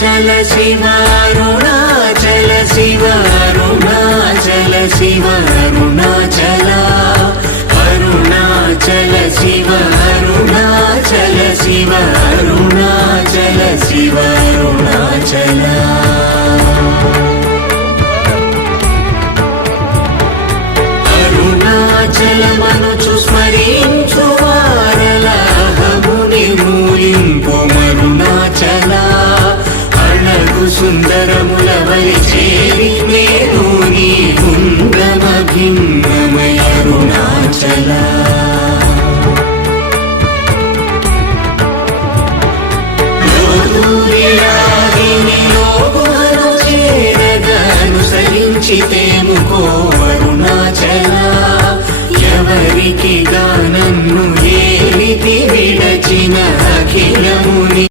అరుణాచల శివ అరుణాచల శివ అరుణాచల శివ అరుణాచల అరుణాచల శివ అరుణాచల శివ అరుణాచల శివ అరుణాచల అరుణాచలమనుచు స్మరించు వారలాహముని మూలింపు మరుణాచల అళగు సుందరముల వలి చేరి నేను నీ గుండమ భిన్నమయ అరుణాచల అనుసరించితేముకో అరుణాచల ఎవరికి గానన్ను ఏలితి విడచిన